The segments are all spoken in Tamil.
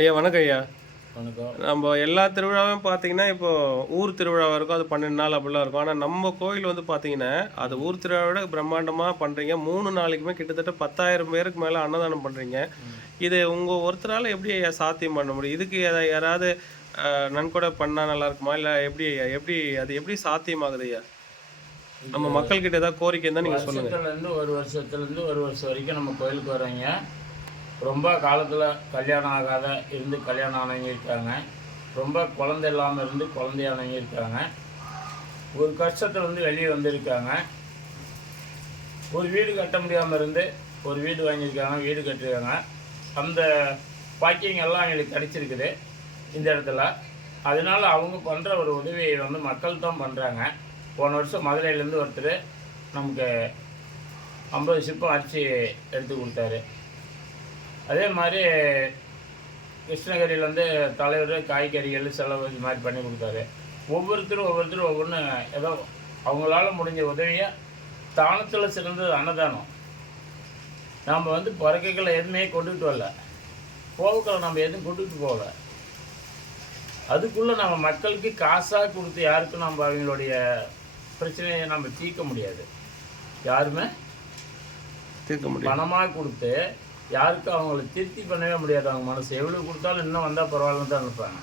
ஐயா வணக்கம் ஐயா. வணக்கம். நம்ம எல்லா திருவிழாவும் பார்த்தீங்கன்னா, இப்போ ஊர் திருவிழாவா இருக்கும். அது 12 நாள் அப்படிலாம் இருக்கும். ஆனா நம்ம கோயில் வந்து பார்த்தீங்கன்னா, அது ம். ஊர் திருவிழாவ விட பிரம்மாண்டமா பண்றீங்க. 3 நாளைக்குமே கிட்டத்தட்ட 10,000 பேருக்கு மேல அன்னதானம் பண்றீங்க. ம். இது உங்க ஒருத்தரால எப்படி ஐயா சாத்தியம் பண்ண முடியும்? இதுக்கு யாராவது நன்கொடை பண்ணா நல்லா இருக்குமா? இல்ல எப்படி ஐயா? அது எப்படி சாத்தியமாகுது ஐயா? இது நம்ம மக்கள்கிட்ட ஏதாவது கோரிக்கை இருந்தா நீங்க சொல்லுங்க. வருஷத்துலேருந்து ஒரு வருஷம் வரைக்கும் நம்ம கோயிலுக்கு வர்றவங்க, ரொம்ப காலத்தில கல்யாணம் ஆகாத இருந்து கல்யாணம் ஆனவங்க இருக்காங்க. ரொம்ப குழந்தை இல்லாம இருந்து குழந்தையானவங்க இருக்காங்க. ஒரு கஷ்டத்துலேருந்து வெளியே வந்திருக்காங்க. ஒரு வீடு கட்ட முடியாம இருந்து ஒரு வீடு வாங்கியிருக்காங்க, வீடு கட்டியிருக்காங்க. அந்த பாக்கியங்கள்லாம் அவங்களுக்கு கிடைச்சிருக்குது இந்த இடத்துல. அதனால அவங்க பண்ணுற ஒரு உதவியை வந்து மக்கள் தான் பண்ணுறாங்க. போன வருஷம் மதுரையிலேருந்து ஒருத்தர் நமக்கு 50 சிப்பம் அரிசி எடுத்து கொடுத்தாரு. அதே மாதிரி கிருஷ்ணகிரியிலேருந்து தலைவர் காய்கறிகள் செலவு இது மாதிரி பண்ணி கொடுத்தாரு. ஒவ்வொருத்தரும் ஒவ்வொன்று ஏதோ அவங்களால முடிஞ்ச உதவியை தானத்தில் சிறந்தது அன்னதானம். நாம் வந்து பிறக்கைகளை எதுவுமே கொண்டுகிட்டு வரல, போவுக்களை நம்ம எதுவும் கொண்டுகிட்டு போகல. அதுக்குள்ளே நம்ம மக்களுக்கு காசாக கொடுத்து யாருக்கும் நம்ம அவங்களுடைய பிரச்சனையை நம்ம தீர்க்க முடியாது. யாருமே தீர்க்க முடியும். பணமாக கொடுத்து யாருக்கும் அவங்கள திருப்தி பண்ணவே முடியாது. அவங்க மனசு எவ்வளோ கொடுத்தாலும் இன்னும் வந்தால் பரவாயில்லன்னு தான் நினைப்பாங்க.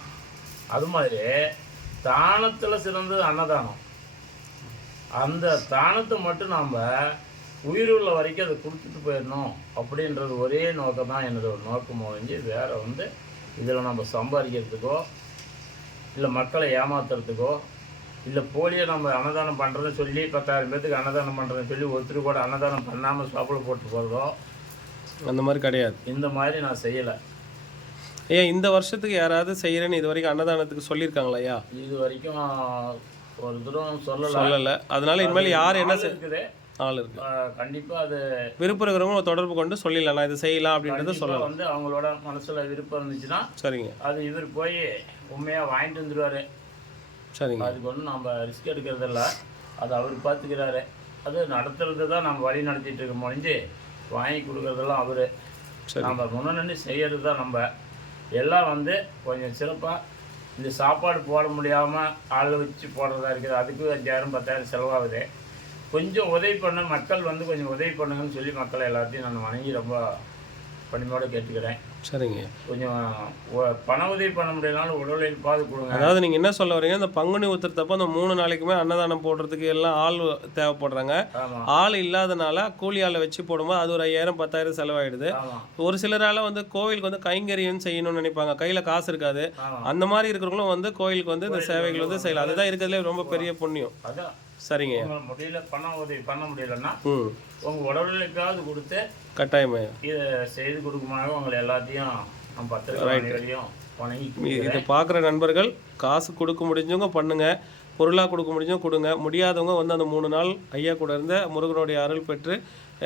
அது மாதிரி தானத்தில் சிறந்தது அன்னதானம். அந்த தானத்தை மட்டும் நாம் உயிருள்ள வரைக்கும் அதை கொடுத்துட்டு போயிடணும் அப்படின்றது ஒரே நோக்கம் தான் எனது ஒரு நோக்கம் ஒழிஞ்சு, வேறு வந்து இதில் நம்ம சம்பாதிக்கிறதுக்கோ இல்லை மக்களை ஏமாத்துறதுக்கோ இல்லை போலியோ நம்ம அன்னதானம் பண்ணுறதுன்னு சொல்லி 10,000 பேர்த்துக்கு அன்னதானம் பண்ணுறதுன்னு சொல்லி ஒருத்தர் கூட அன்னதானம் பண்ணாமல் சாப்பிட போட்டு போகிறதோ அந்த மாதிரி கிடையாது. இந்த மாதிரி நான் செய்யலை. ஏன் இந்த வருஷத்துக்கு யாராவது செய்யறேன்னு இது வரைக்கும் அன்னதானத்துக்கு சொல்லியிருக்காங்களா ஐயா? இது வரைக்கும் ஒரு தூரம் சொல்லலை. அதனால இனிமேல் யார் என்ன இருக்குது ஆள் இருக்கு. கண்டிப்பாக அது விருப்பம் இருக்கிறவங்க தொடர்பு கொண்டு சொல்லிடலாம், நான் இதை செய்யலாம் அப்படின்றத சொல்லலாம். வந்து அவங்களோட மனசில் விருப்பம் இருந்துச்சுன்னா சரிங்க, அது இவர் போய் உண்மையாக வாங்கிட்டு வந்துடுவார். சரிங்க. அதுக்கு ஒன்றும் நம்ம ரிஸ்க் எடுக்கிறதில்ல, அது அவர் பார்த்துக்கிறாரு. அது நடத்துறது தான் நம்ம வழி நடத்திட்டு இருக்க முடிஞ்சு, வாங்கி கொடுக்குறதெல்லாம் அவர். நம்ம முன்னணி செய்கிறது தான் நம்ம. எல்லாம் வந்து கொஞ்சம் சிறப்பாக இந்த சாப்பாடு போட முடியாமல் ஆள் வச்சு போடுறதா இருக்குது. அதுக்கு 5,000 10,000 செலவாகுது. கொஞ்சம் உதவி பண்ண மக்கள் வந்து கொஞ்சம் உதவி பண்ணுங்கன்னு சொல்லி மக்களை எல்லாத்தையும் நான் வணங்கி ரொம்ப பணியோடு கேட்டுக்கிறேன். சரிங்க. கொஞ்சம் பண உதவி பண்ண முடியலனாலும் உடல் உழைப்பாவது கொடுங்க. அதாவது நீங்கள் என்ன சொல்ல வரீங்க, இந்த பங்குனி உத்திரத்தப்போ அந்த 3 நாளைக்குமே அன்னதானம் போடுறதுக்கு எல்லாம் ஆள் தேவைப்படுறாங்க. ஆள் இல்லாதனால கூலி ஆளை வச்சு போடும்போது அது ஒரு 5,000 10,000 செலவாயிடுது. ஒரு சிலரால் வந்து கோவிலுக்கு வந்து கைங்கரியம் செய்யணும்னு நினைப்பாங்க, கையில் காசு இருக்காது. அந்த மாதிரி இருக்கிறவங்களும் வந்து கோயிலுக்கு வந்து இந்த சேவைகள் வந்து செய்யலாம். அதுதான் இருக்கிறதுலே ரொம்ப பெரிய புண்ணியம். சரிங்க. முடியல பண உதவி பண்ண முடியலன்னா உங்கள் உடல் உழைப்பாவது கொடுத்து கட்டாயமே இதை செய்து கொடுக்குமாங்க. உங்களை எல்லாத்தையும் நம்ம பத்திரிகையும் வணங்கி. இதை பார்க்குற நண்பர்கள் காசு கொடுக்க முடிஞ்சவங்க பண்ணுங்கள், பொருளாக கொடுக்க முடிஞ்சவங்க கொடுங்க. முடியாதவங்க வந்து அந்த 3 நாள் ஐயா கூட இருந்த முருகனுடைய அருள் பெற்று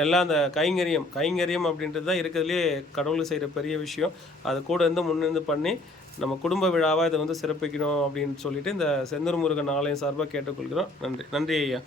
எல்லாம் அந்த கைங்கரியம் அப்படின்றது தான் இருக்கிறதுலே கடவுள் செய்கிற பெரிய விஷயம். அது கூட இருந்து முன்னிருந்து பண்ணி நம்ம குடும்ப விழாவாக இதை வந்து சிறப்பிக்கணும் அப்படின்னு சொல்லிட்டு இந்த செந்தூர் முருகன் ஆலயம் சார்பாக கேட்டுக்கொள்கிறோம். நன்றி ஐயா.